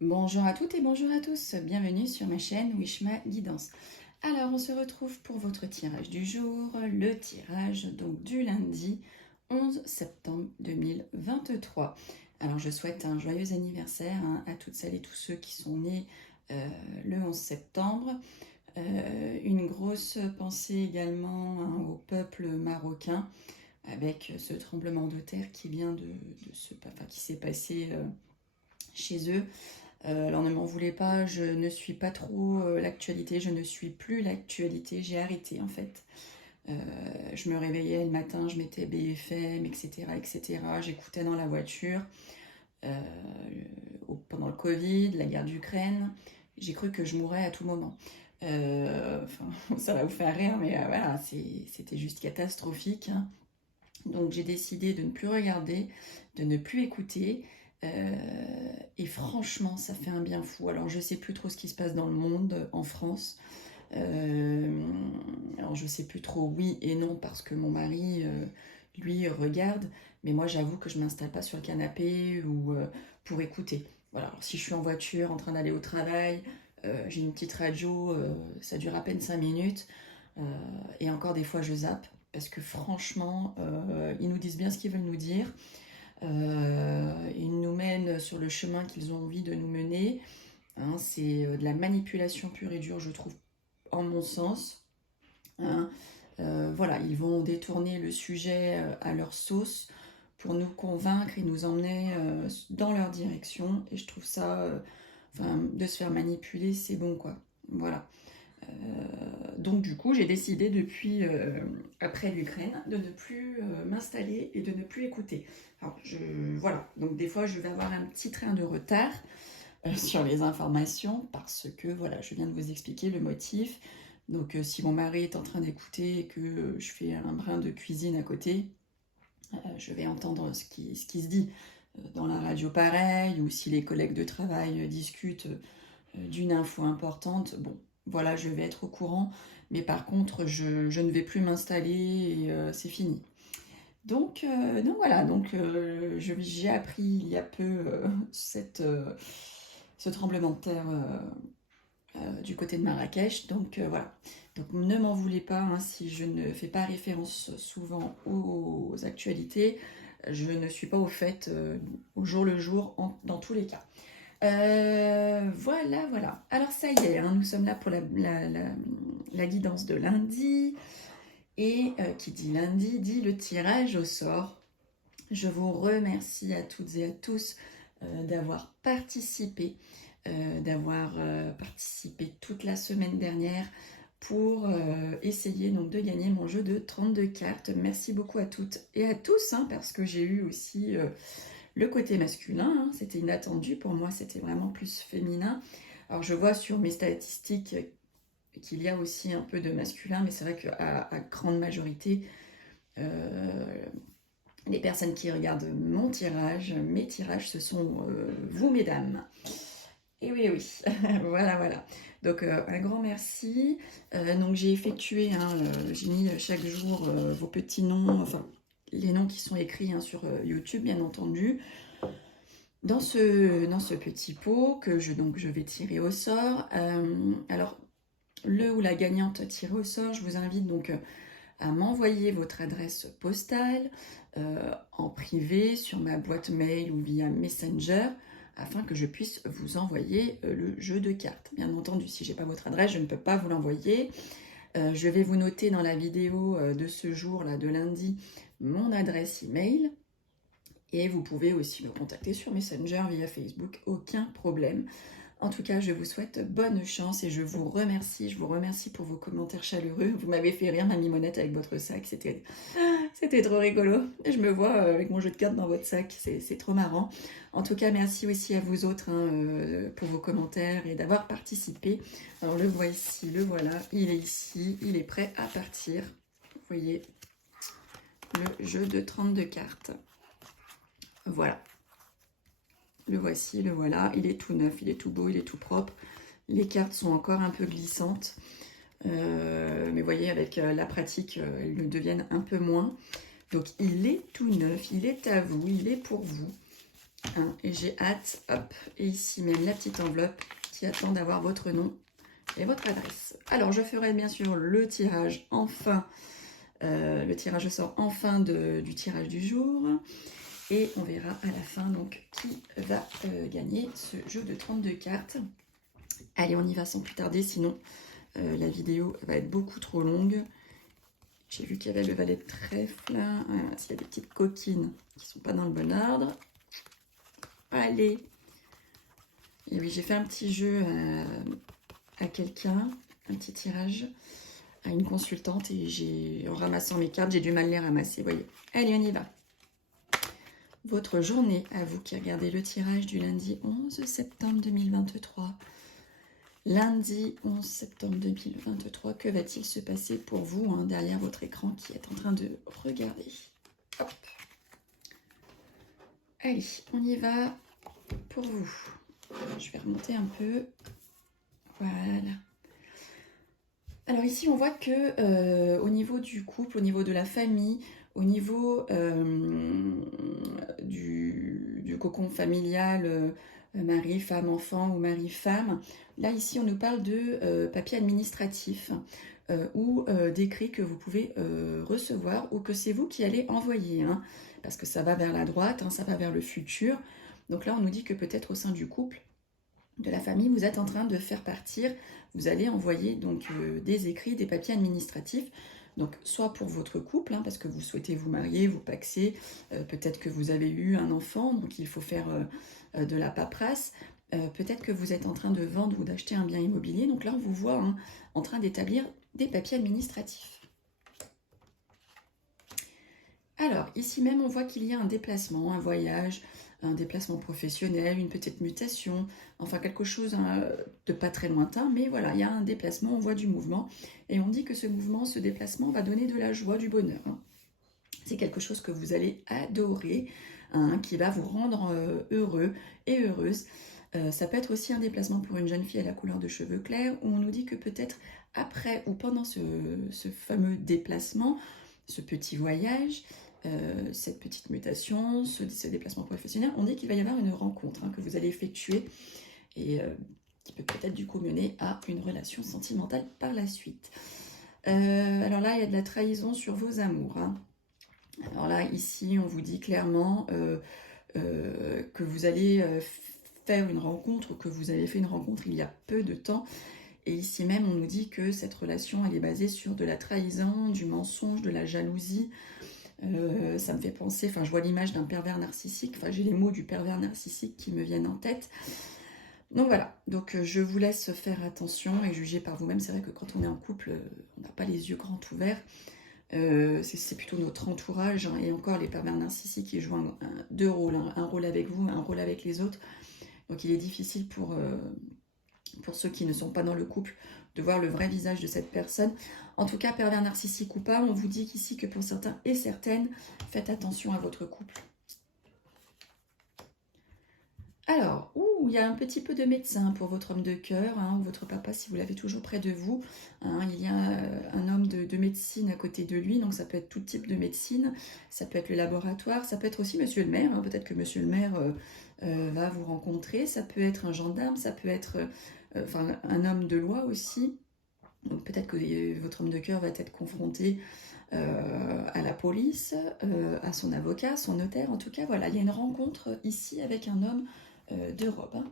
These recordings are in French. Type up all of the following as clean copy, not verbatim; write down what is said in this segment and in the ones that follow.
Bonjour à toutes et bonjour à tous, bienvenue sur ma chaîne Wishma Guidance. Alors on se retrouve pour votre tirage du jour, le tirage donc du lundi 11 septembre 2023. Alors je souhaite un joyeux anniversaire à toutes celles et tous ceux qui sont nés le 11 septembre. Une grosse pensée également au peuple marocain avec ce tremblement de terre qui vient qui s'est passé chez eux. Alors ne m'en voulez pas, je ne suis pas trop l'actualité, je ne suis plus l'actualité, j'ai arrêté en fait. Euh, je me réveillais le matin, je mettais BFM, etc., etc. J'écoutais dans la voiture. Euh, Pendant le Covid, la guerre d'Ukraine, j'ai cru que je mourrais à tout moment. Ça va vous faire rire, mais voilà, c'était juste catastrophique, hein. Donc j'ai décidé de ne plus regarder, de ne plus écouter. Et franchement, ça fait un bien fou. Alors je sais plus trop ce qui se passe dans le monde, en France. Alors je sais plus trop oui et non parce que mon mari, lui, regarde. Mais moi, j'avoue que je m'installe pas sur le canapé ou pour écouter. Voilà. Alors, si je suis en voiture, en train d'aller au travail, j'ai une petite radio, ça dure à peine 5 minutes. Euh, et encore des fois, je zappe parce que franchement, ils nous disent bien ce qu'ils veulent nous dire. Ils nous mènent sur le chemin qu'ils ont envie de nous mener. Hein, c'est de la manipulation pure et dure, je trouve, en mon sens. Hein. Voilà, ils vont détourner le sujet à leur sauce pour nous convaincre et nous emmener dans leur direction. Et je trouve ça, de se faire manipuler, c'est bon, quoi. Voilà. Donc du coup, j'ai décidé depuis après l'Ukraine de ne plus m'installer et de ne plus écouter. Alors voilà, donc des fois je vais avoir un petit train de retard sur les informations parce que voilà, je viens de vous expliquer le motif. Donc si mon mari est en train d'écouter et que je fais un brin de cuisine à côté, je vais entendre ce qui se dit dans la radio pareil, ou si les collègues de travail discutent d'une info importante, bon, voilà, je vais être au courant, mais par contre, je ne vais plus m'installer et c'est fini. Donc voilà, j'ai appris il y a peu ce tremblement de terre du côté de Marrakech, donc voilà. Donc ne m'en voulez pas hein, si je ne fais pas référence souvent aux actualités, je ne suis pas au fait au jour le jour dans tous les cas. Voilà, voilà. Alors ça y est, hein, nous sommes là pour la guidance de lundi. Et qui dit lundi dit le tirage au sort. Je vous remercie à toutes et à tous d'avoir participé, d'avoir participé toute la semaine dernière pour essayer donc de gagner mon jeu de 32 cartes. Merci beaucoup à toutes et à tous, hein, parce que j'ai eu aussi le côté masculin, hein, c'était inattendu, pour moi c'était vraiment plus féminin. Alors je vois sur mes statistiques qu'il y a aussi un peu de masculin, mais c'est vrai qu'à grande majorité, euh, les personnes qui regardent mon tirage, mes tirages, ce sont vous mesdames. Et oui, oui, voilà, voilà. Donc un grand merci. Donc j'ai effectué, hein, j'ai mis chaque jour vos petits noms, enfin les noms qui sont écrits hein, sur YouTube, bien entendu, dans ce petit pot que je vais tirer au sort. Alors, le ou la gagnante tirée au sort, je vous invite donc à m'envoyer votre adresse postale en privé sur ma boîte mail ou via Messenger afin que je puisse vous envoyer le jeu de cartes. Bien entendu, si j'ai pas votre adresse, je ne peux pas vous l'envoyer. Je vais vous noter dans la vidéo de ce jour, là, de lundi, mon adresse email. Et vous pouvez aussi me contacter sur Messenger via Facebook, aucun problème. En tout cas, je vous souhaite bonne chance et je vous remercie pour vos commentaires chaleureux. Vous m'avez fait rire, ma mimonette, avec votre sac. C'était trop rigolo. Je me vois avec mon jeu de cartes dans votre sac. C'est trop marrant. En tout cas, merci aussi à vous autres hein, pour vos commentaires et d'avoir participé. Alors, le voici, le voilà. Il est ici. Il est prêt à partir. Vous voyez, le jeu de 32 cartes. Voilà. Le voici, le voilà. Il est tout neuf, il est tout beau, il est tout propre. Les cartes sont encore un peu glissantes. Mais vous voyez, avec la pratique, elles le deviennent un peu moins. Donc, il est tout neuf, il est à vous, il est pour vous. hein, et j'ai hâte, hop, et ici même la petite enveloppe qui attend d'avoir votre nom et votre adresse. Alors, je ferai bien sûr le tirage le tirage au sort en fin du tirage du jour. Et on verra à la fin donc qui va gagner ce jeu de 32 cartes. Allez, on y va sans plus tarder, sinon la vidéo va être beaucoup trop longue. J'ai vu qu'il y avait le valet de trèfle. S'il y a des petites coquines qui ne sont pas dans le bon ordre. Allez. Et oui, j'ai fait un petit jeu à quelqu'un, un petit tirage à une consultante, et en ramassant mes cartes, j'ai du mal les ramasser, voyez. Allez, on y va. Votre journée, à vous qui regardez le tirage du lundi 11 septembre 2023. Lundi 11 septembre 2023, que va-t-il se passer pour vous derrière votre écran qui est en train de regarder? Hop. Allez, on y va pour vous. Je vais remonter un peu. Voilà. Alors ici, on voit que au niveau du couple, au niveau de la famille, au niveau du cocon familial, mari, femme, enfant ou mari, femme, là ici on nous parle de papier administratif ou d'écrits que vous pouvez recevoir ou que c'est vous qui allez envoyer, hein, parce que ça va vers la droite, hein, ça va vers le futur. Donc là on nous dit que peut-être au sein du couple, de la famille, vous êtes en train de faire partir, vous allez envoyer donc des écrits, des papiers administratifs, donc soit pour votre couple, hein, parce que vous souhaitez vous marier, vous paxer, peut-être que vous avez eu un enfant, donc il faut faire de la paperasse, peut-être que vous êtes en train de vendre ou d'acheter un bien immobilier, donc là on vous voit en train d'établir des papiers administratifs. Alors, ici même, on voit qu'il y a un déplacement, un voyage, un déplacement professionnel, une petite mutation, enfin quelque chose de pas très lointain, mais voilà, il y a un déplacement, on voit du mouvement, et on dit que ce mouvement, ce déplacement va donner de la joie, du bonheur. Hein. C'est quelque chose que vous allez adorer, hein, qui va vous rendre heureux et heureuse. Ça peut être aussi un déplacement pour une jeune fille à la couleur de cheveux clairs, où on nous dit que peut-être après ou pendant ce fameux déplacement, ce petit voyage, cette petite mutation, ce déplacement professionnel, on dit qu'il va y avoir une rencontre que vous allez effectuer et qui peut peut-être du coup mener à une relation sentimentale par la suite. Alors là, il y a de la trahison sur vos amours. Hein. Alors là, ici, on vous dit clairement que vous allez faire une rencontre, que vous avez fait une rencontre il y a peu de temps. Et ici même, on nous dit que cette relation, elle est basée sur de la trahison, du mensonge, de la jalousie. Ça me fait penser, enfin je vois l'image d'un pervers narcissique, enfin j'ai les mots du pervers narcissique qui me viennent en tête. Donc voilà, donc je vous laisse faire attention et juger par vous-même. C'est vrai que quand on est en couple, on n'a pas les yeux grands ouverts. C'est plutôt notre entourage, hein, et encore les pervers narcissiques qui jouent deux rôles, hein, un rôle avec vous, un rôle avec les autres. Donc il est difficile pour ceux qui ne sont pas dans le couple de voir le vrai visage de cette personne. En tout cas, pervers narcissique ou pas, on vous dit qu'ici que pour certains et certaines, faites attention à votre couple. Alors, il y a un petit peu de médecin pour votre homme de cœur, hein, ou votre papa si vous l'avez toujours près de vous. Hein, il y a un homme de médecine à côté de lui, donc ça peut être tout type de médecine, ça peut être le laboratoire, ça peut être aussi monsieur le maire, hein, peut-être que monsieur le maire va vous rencontrer, ça peut être un gendarme, ça peut être un homme de loi aussi. Donc peut-être que votre homme de cœur va être confronté à la police, à son avocat, son notaire. En tout cas, voilà, il y a une rencontre ici avec un homme de robe. Hein.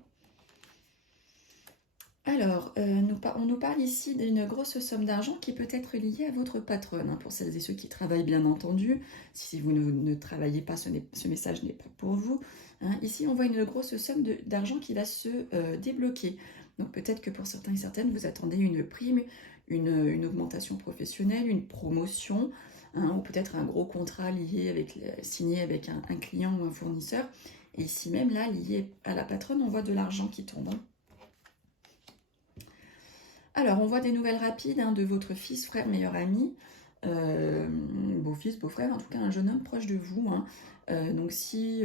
Alors, on nous parle ici d'une grosse somme d'argent qui peut être liée à votre patronne, hein, pour celles et ceux qui travaillent bien entendu. Si vous ne travaillez pas, ce message n'est pas pour vous. Hein. Ici, on voit une grosse somme d'argent qui va se débloquer. Donc peut-être que pour certains et certaines, vous attendez une prime, une augmentation professionnelle, une promotion, hein, ou peut-être un gros contrat signé avec un client ou un fournisseur. Et ici même, là, lié à la patronne, on voit de l'argent qui tombe. Hein. Alors, on voit des nouvelles rapides, hein, de votre fils, frère, meilleur ami, beau-fils, beau-frère, en tout cas un jeune homme proche de vous. Hein. Donc si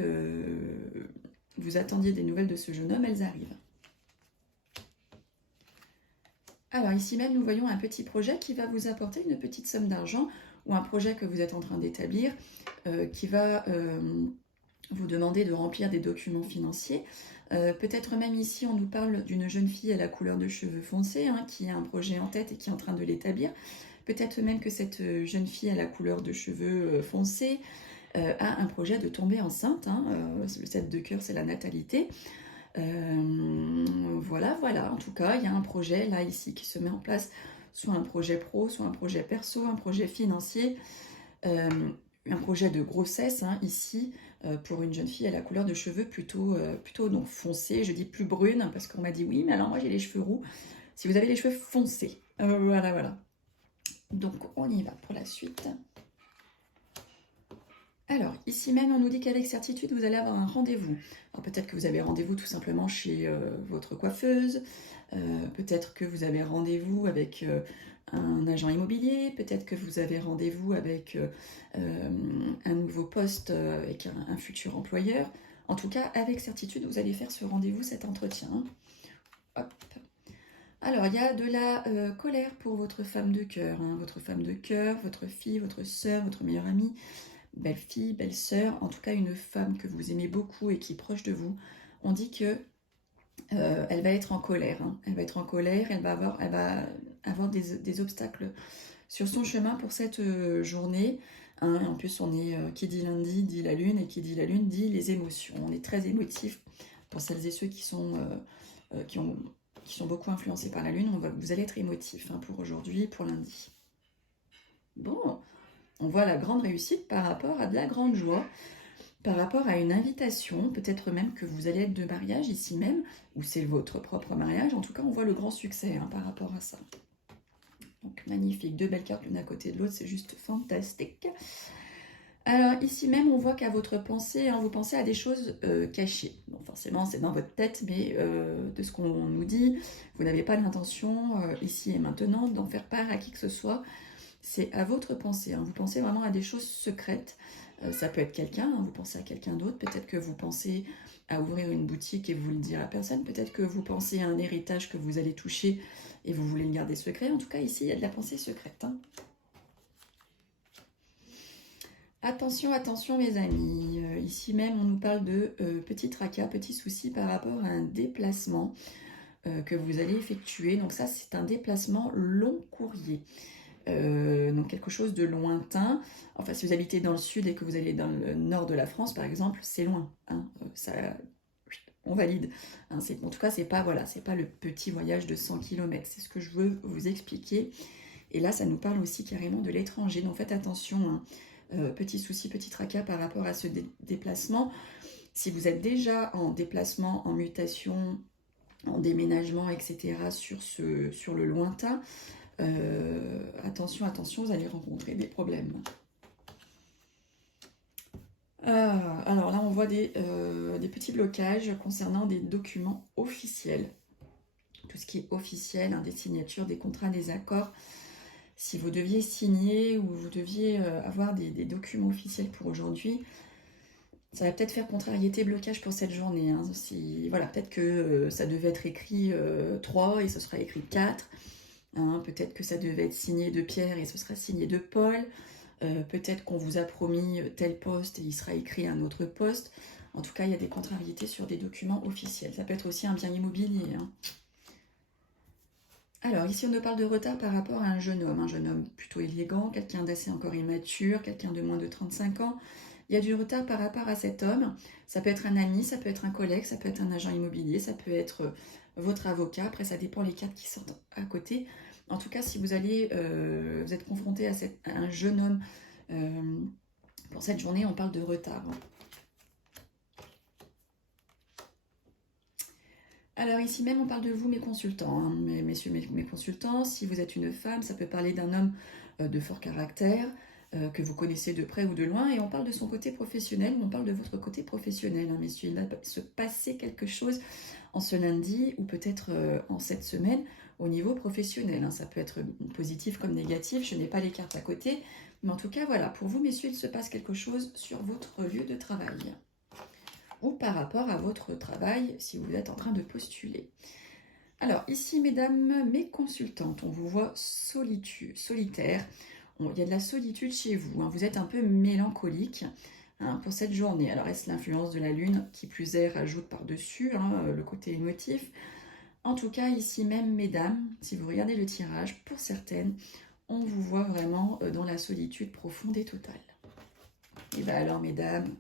vous attendiez des nouvelles de ce jeune homme, elles arrivent. Alors ici même, nous voyons un petit projet qui va vous apporter une petite somme d'argent, ou un projet que vous êtes en train d'établir qui va vous demander de remplir des documents financiers. Peut-être même ici, on nous parle d'une jeune fille à la couleur de cheveux foncés, hein, qui a un projet en tête et qui est en train de l'établir. Peut-être même que cette jeune fille à la couleur de cheveux foncés a un projet de tomber enceinte. Hein, le 7 de cœur, c'est la natalité. Voilà, voilà. En tout cas, il y a un projet là, ici, qui se met en place. Soit un projet pro, soit un projet perso, un projet financier. Un projet de grossesse, hein, ici, pour une jeune fille à la couleur de cheveux plutôt donc foncée, je dis plus brune, parce qu'on m'a dit oui, mais alors moi j'ai les cheveux roux. Si vous avez les cheveux foncés, voilà, voilà. Donc on y va pour la suite. Alors, ici même, on nous dit qu'avec certitude, vous allez avoir un rendez-vous. Alors peut-être que vous avez rendez-vous tout simplement chez votre coiffeuse, peut-être que vous avez rendez-vous avec un agent immobilier, peut-être que vous avez rendez-vous avec un nouveau poste avec un futur employeur. En tout cas, avec certitude, vous allez faire ce rendez-vous, cet entretien. Hop. Alors, il y a de la colère pour votre femme de cœur, hein, votre femme de cœur, votre fille, votre soeur, votre meilleure amie, belle fille, belle sœur, en tout cas une femme que vous aimez beaucoup et qui est proche de vous. On dit que elle va être en colère, hein. Elle va être en colère, elle va avoir des obstacles sur son chemin pour cette journée. Hein. En plus, on est qui dit lundi dit la lune, et qui dit la lune dit les émotions. On est très émotif pour celles et ceux qui sont beaucoup influencés par la lune. Vous allez être émotif, hein, pour aujourd'hui, pour lundi. Bon, on voit la grande réussite par rapport à de la grande joie, par rapport à une invitation, peut-être même que vous allez être de mariage ici même, ou c'est votre propre mariage. En tout cas, on voit le grand succès, hein, par rapport à ça. Donc magnifique, deux belles cartes l'une à côté de l'autre, c'est juste fantastique. Alors ici même, on voit qu'à votre pensée, hein, vous pensez à des choses cachées. Bon, forcément, c'est dans votre tête, mais de ce qu'on nous dit, vous n'avez pas l'intention, ici et maintenant, d'en faire part à qui que ce soit. C'est à votre pensée, hein. Vous pensez vraiment à des choses secrètes. Ça peut être quelqu'un, hein, vous pensez à quelqu'un d'autre. Peut-être que vous pensez à ouvrir une boutique et vous le dire à personne. Peut-être que vous pensez à un héritage que vous allez toucher et vous voulez le garder secret. En tout cas, ici, il y a de la pensée secrète, hein. Attention, attention mes amis. Ici même, on nous parle de petit tracas, petit souci par rapport à un déplacement que vous allez effectuer. Donc ça, c'est un déplacement long courrier. Donc quelque chose de lointain. Enfin, si vous habitez dans le sud et que vous allez dans le nord de la France, par exemple, c'est loin, hein. Ça, on valide. Hein, en tout cas, c'est pas, voilà, c'est pas le petit voyage de 100 km. C'est ce que je veux vous expliquer. Et là, ça nous parle aussi carrément de l'étranger. Donc faites attention, hein. Petit souci, petit tracas par rapport à ce déplacement. Si vous êtes déjà en déplacement, en mutation, en déménagement, etc., sur le lointain, attention, attention, vous allez rencontrer des problèmes. Alors là, on voit des petits blocages concernant des documents officiels. Tout ce qui est officiel, hein, des signatures, des contrats, des accords. Si vous deviez signer ou vous deviez avoir des documents officiels pour aujourd'hui, ça va peut-être faire contrariété, blocage pour cette journée. Hein. Voilà, peut-être que ça devait être écrit 3 et ce sera écrit 4. Hein, peut-être que ça devait être signé de Pierre et ce sera signé de Paul. Peut-être qu'on vous a promis tel poste et il sera écrit un autre poste. En tout cas, il y a des contrariétés sur des documents officiels. Ça peut être aussi un bien immobilier, hein. Alors, ici, on nous parle de retard par rapport à un jeune homme plutôt élégant, quelqu'un d'assez encore immature, quelqu'un de moins de 35 ans. Il y a du retard par rapport à cet homme. Ça peut être un ami, ça peut être un collègue, ça peut être un agent immobilier, ça peut être votre avocat. Après, ça dépend les cartes qui sortent à côté. En tout cas, si vous vous êtes confronté à un jeune homme pour cette journée, on parle de retard. Alors ici même, on parle de vous, mes consultants, hein, messieurs, mes consultants. Si vous êtes une femme, ça peut parler d'un homme de fort caractère, que vous connaissez de près ou de loin, et on parle de son côté professionnel, on parle de votre côté professionnel, hein, messieurs. Il va se passer quelque chose en ce lundi, ou peut-être en cette semaine, au niveau professionnel, hein. Ça peut être positif comme négatif, je n'ai pas les cartes à côté, mais en tout cas, voilà, pour vous, messieurs, il se passe quelque chose sur votre lieu de travail, ou par rapport à votre travail, si vous êtes en train de postuler. Alors, ici, mesdames, mes consultantes, on vous voit solitaire. Il y a de la solitude chez vous, hein. Vous êtes un peu mélancolique. hein, pour cette journée. Alors, est-ce l'influence de la lune qui plus est rajoute par-dessus hein, le côté émotif? En tout cas, ici même, mesdames, si vous regardez le tirage, pour certaines, on vous voit vraiment dans la solitude profonde et totale. Et bien alors, mesdames,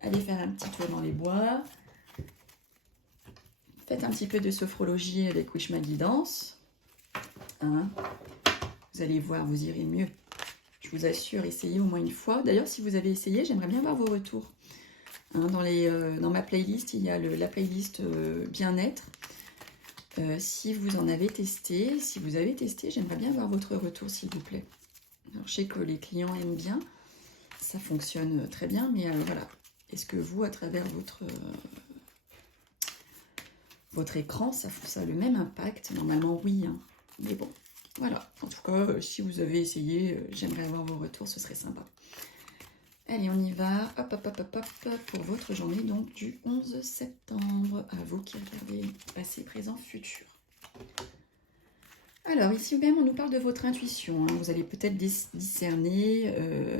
allez faire un petit tour dans les bois. Faites un petit peu de sophrologie avec Wishma Guidance. Hein, vous allez voir, vous irez mieux. Je vous assure, essayez au moins une fois. D'ailleurs, si vous avez essayé, j'aimerais bien voir vos retours. Hein, dans ma playlist, il y a la playlist bien-être. Si vous en avez testé, j'aimerais bien voir votre retour, s'il vous plaît. Alors, je sais que les clients aiment bien, ça fonctionne très bien, mais voilà. Est-ce que vous, à travers votre écran, ça a le même impact? Normalement, oui. Hein. Mais bon, voilà. En tout cas, si vous avez essayé, j'aimerais avoir vos retours, ce serait sympa. Allez, on y va. Hop, hop, hop, hop, hop, pour votre journée, donc du 11 septembre. À vous qui regardez passé, présent, futur. Alors, ici même, on nous parle de votre intuition. Hein. Vous allez peut-être discerner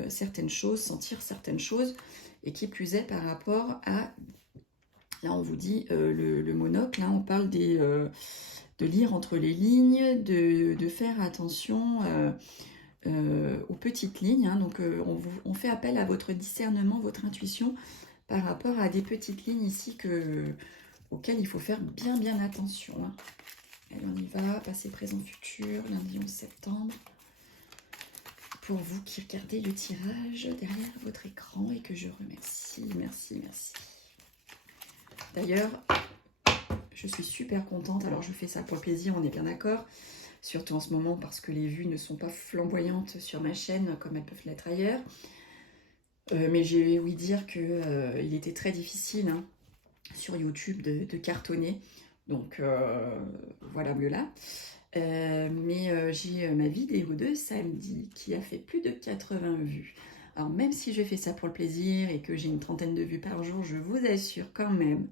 certaines choses, sentir certaines choses, et qui plus est par rapport à... Là, on vous dit le monocle, hein, on parle de lire entre les lignes, de faire attention aux petites lignes. Hein, donc, on fait appel à votre discernement, votre intuition, par rapport à des petites lignes ici auxquelles il faut faire bien, bien attention. Hein. Allez, on y va, passé, présent, futur, lundi 11 septembre. Pour vous qui regardez le tirage derrière votre écran et que je remercie, merci, merci. D'ailleurs, je suis super contente. Alors, je fais ça pour le plaisir, on est bien d'accord. Surtout en ce moment parce que les vues ne sont pas flamboyantes sur ma chaîne comme elles peuvent l'être ailleurs. Mais j'ai ouï dire qu'il était très difficile hein, sur YouTube de cartonner. Donc, voilà, mieux là. Mais j'ai ma vidéo de samedi qui a fait plus de 80 vues. Alors, même si je fais ça pour le plaisir et que j'ai une trentaine de vues par jour, je vous assure quand même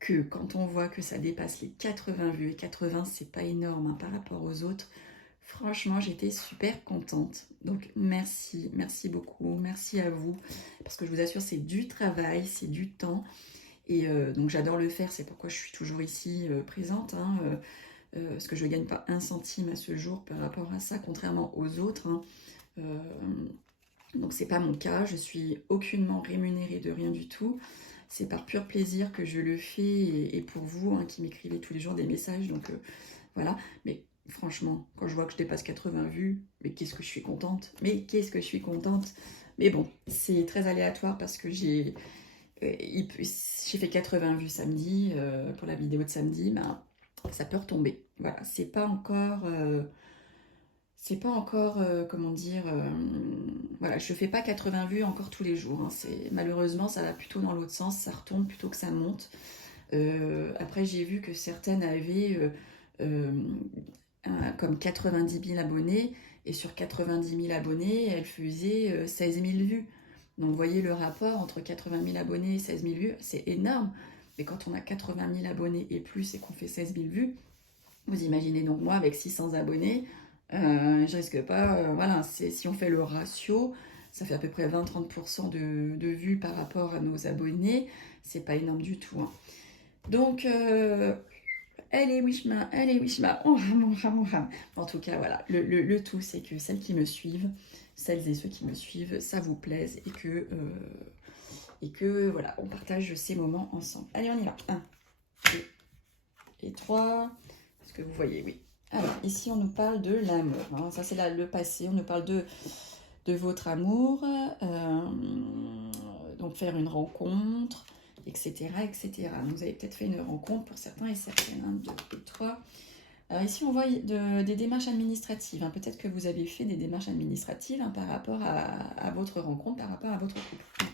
que quand on voit que ça dépasse les 80 vues, et 80 c'est pas énorme hein, par rapport aux autres, franchement j'étais super contente. Donc merci, merci beaucoup, merci à vous, parce que je vous assure c'est du travail, c'est du temps, et donc j'adore le faire, c'est pourquoi je suis toujours ici présente, hein, parce que je ne gagne pas un centime à ce jour par rapport à ça, contrairement aux autres. Hein. Donc c'est pas mon cas, je suis aucunement rémunérée de rien du tout. C'est par pur plaisir que je le fais et pour vous hein, qui m'écrivez tous les jours des messages. Donc voilà. Mais franchement, quand je vois que je dépasse 80 vues, mais qu'est-ce que je suis contente. Mais qu'est-ce que je suis contente. Mais bon, c'est très aléatoire parce que j'ai fait 80 vues samedi pour la vidéo de samedi. Ben, ça peut retomber. Voilà, c'est pas encore... comment dire, voilà, je fais pas 80 vues encore tous les jours. Hein. Malheureusement, ça va plutôt dans l'autre sens, ça retombe plutôt que ça monte. Après, j'ai vu que certaines avaient comme 90 000 abonnés, et sur 90 000 abonnés, elles faisaient 16 000 vues. Donc, vous voyez le rapport entre 80 000 abonnés et 16 000 vues, c'est énorme. Mais quand on a 80 000 abonnés et plus et qu'on fait 16 000 vues, vous imaginez donc moi avec 600 abonnés, je risque pas, voilà, si on fait le ratio, ça fait à peu près 20-30% de vues par rapport à nos abonnés, c'est pas énorme du tout. Hein. Donc, allez Wishma, on rame. En tout cas, voilà, le tout c'est que celles qui me suivent, celles et ceux qui me suivent, ça vous plaise et que voilà, on partage ces moments ensemble. Allez, on y va. 1, 2 et 3. Est-ce que vous voyez? Oui. Alors, ici, on nous parle de l'amour. Hein. Ça, c'est le passé. On nous parle de votre amour. Donc, faire une rencontre, etc., etc. Donc, vous avez peut-être fait une rencontre pour certains et certaines. 1, 2 et 3. Alors, ici, on voit des démarches administratives. Hein. Peut-être que vous avez fait des démarches administratives hein, par rapport à votre rencontre, par rapport à votre couple. 1, 2,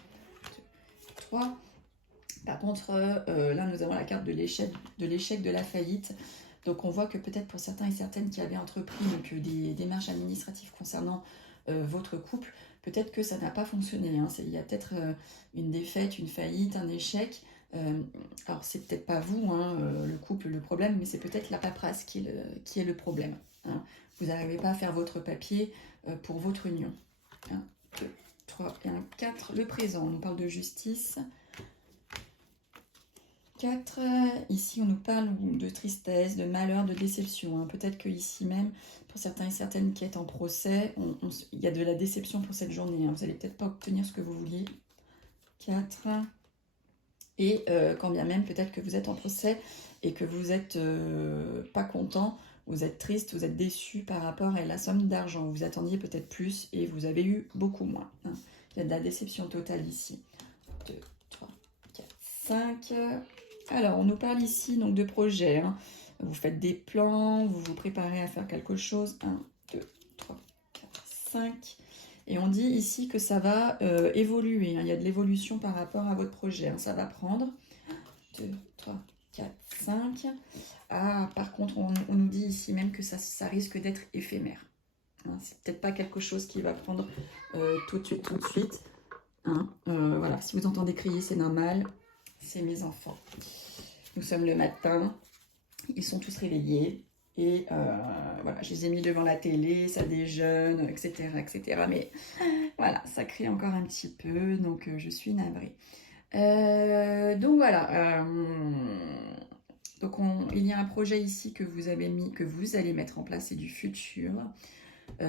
3. Par contre, là, nous avons la carte de l'échec, de la faillite. Donc, on voit que peut-être pour certains et certaines qui avaient entrepris donc, des démarches administratives concernant votre couple, peut-être que ça n'a pas fonctionné. Hein. Il y a peut-être une défaite, une faillite, un échec. Alors, c'est peut-être pas vous, hein, le couple, le problème, mais c'est peut-être la paperasse qui est le problème. Hein. Vous n'arrivez pas à faire votre papier pour votre union. 1, 2, 3 et un 4. Le présent, on nous parle de justice. 4. Ici, on nous parle de tristesse, de malheur, de déception. Hein. Peut-être que ici même, pour certains et certaines qui êtes en procès, il y a de la déception pour cette journée. Hein. Vous n'allez peut-être pas obtenir ce que vous vouliez. 4. Et quand bien même, peut-être que vous êtes en procès et que vous n'êtes pas content, vous êtes triste, vous êtes déçu par rapport à la somme d'argent. Vous attendiez peut-être plus et vous avez eu beaucoup moins. Hein. Il y a de la déception totale ici. 2, 3, 4, 5. Alors, on nous parle ici donc de projet. Hein. Vous faites des plans, vous vous préparez à faire quelque chose. 1, 2, 3, 4, 5. Et on dit ici que ça va évoluer. Hein. Il y a de l'évolution par rapport à votre projet. Hein. Ça va prendre 2, 3, 4, 5. Ah, par contre, on nous dit ici même que ça risque d'être éphémère. Hein. C'est peut-être pas quelque chose qui va prendre tout de suite. Hein. Voilà, si vous entendez crier, c'est normal. C'est mes enfants. Nous sommes le matin. Ils sont tous réveillés. Et voilà, je les ai mis devant la télé, ça déjeune, etc. etc. Mais voilà, ça crie encore un petit peu, donc je suis navrée. Donc voilà. Donc il y a un projet ici que vous avez mis, que vous allez mettre en place, c'est du futur.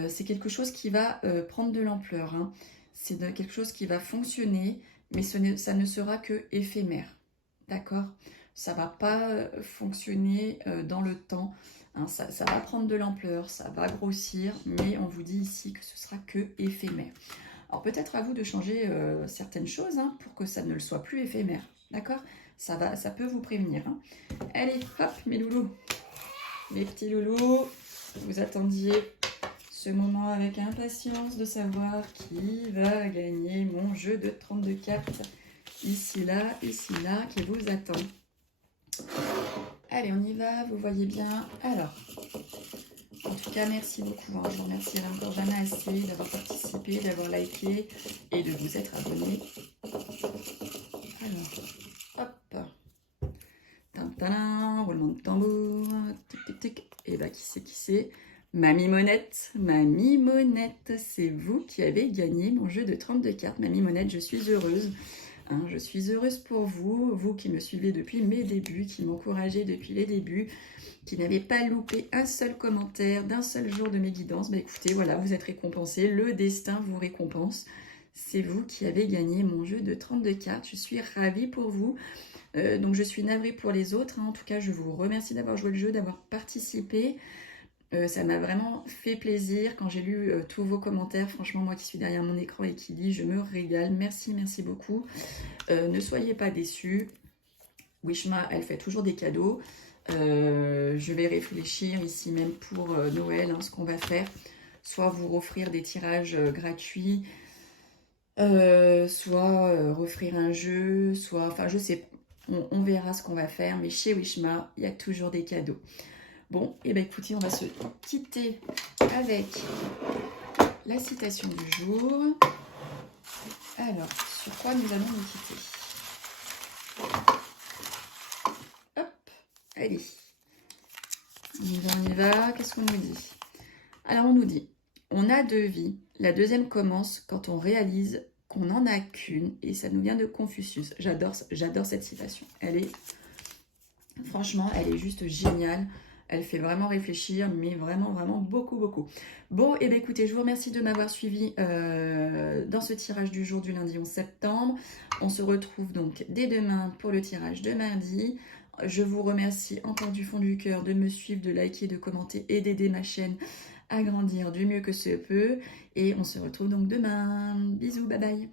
C'est quelque chose qui va prendre de l'ampleur. Hein. C'est quelque chose qui va fonctionner, mais ça ne sera que éphémère. D'accord ? Ça ne va pas fonctionner dans le temps. Hein, ça va prendre de l'ampleur, ça va grossir, mais on vous dit ici que ce sera que éphémère. Alors peut-être à vous de changer certaines choses hein, pour que ça ne le soit plus éphémère. D'accord ? Ça peut vous prévenir. Hein. Allez, hop, mes loulous. Mes petits loulous, vous attendiez ce moment avec impatience de savoir qui va gagner mon jeu de 32 cartes. Ici, là, qui vous attend. Allez, on y va, vous voyez bien. Alors, en tout cas, merci beaucoup. Hein. Je vous remercierai encore jamais assez d'avoir participé, d'avoir liké et de vous être abonné. Alors, hop. Tintin, roulement de tambour. Tic, tic, tic. Et bah, qui c'est Mamie Monette, c'est vous qui avez gagné mon jeu de 32 cartes. Mamie Monette, je suis heureuse. Hein, je suis heureuse pour vous, vous qui me suivez depuis mes débuts, qui m'encouragez depuis les débuts, qui n'avez pas loupé un seul commentaire d'un seul jour de mes guidances. Bah écoutez, voilà, vous êtes récompensés, le destin vous récompense. C'est vous qui avez gagné mon jeu de 32 cartes. Je suis ravie pour vous. Donc je suis navrée pour les autres. Hein. En tout cas, je vous remercie d'avoir joué le jeu, d'avoir participé. Ça m'a vraiment fait plaisir quand j'ai lu tous vos commentaires. Franchement, moi qui suis derrière mon écran et qui lis, je me régale. Merci, merci beaucoup. Ne soyez pas déçus. Wishma, elle fait toujours des cadeaux. Je vais réfléchir ici même pour Noël, hein, ce qu'on va faire. Soit vous offrir des tirages gratuits, soit offrir un jeu, soit... Enfin, je sais, on verra ce qu'on va faire. Mais chez Wishma, il y a toujours des cadeaux. Bon, et bien écoutez, on va se quitter avec la citation du jour. Alors, sur quoi nous allons nous quitter? Hop, allez. On y va. Qu'est-ce qu'on nous dit? Alors, on nous dit, on a deux vies. La deuxième commence quand on réalise qu'on n'en a qu'une. Et ça nous vient de Confucius. J'adore cette citation. Franchement, elle est juste géniale. Elle fait vraiment réfléchir, mais vraiment, vraiment beaucoup, beaucoup. Bon, et bien écoutez, je vous remercie de m'avoir suivi dans ce tirage du jour du lundi 11 septembre. On se retrouve donc dès demain pour le tirage de mardi. Je vous remercie encore du fond du cœur de me suivre, de liker, de commenter et d'aider ma chaîne à grandir du mieux que ce peut. Et on se retrouve donc demain. Bisous, bye bye.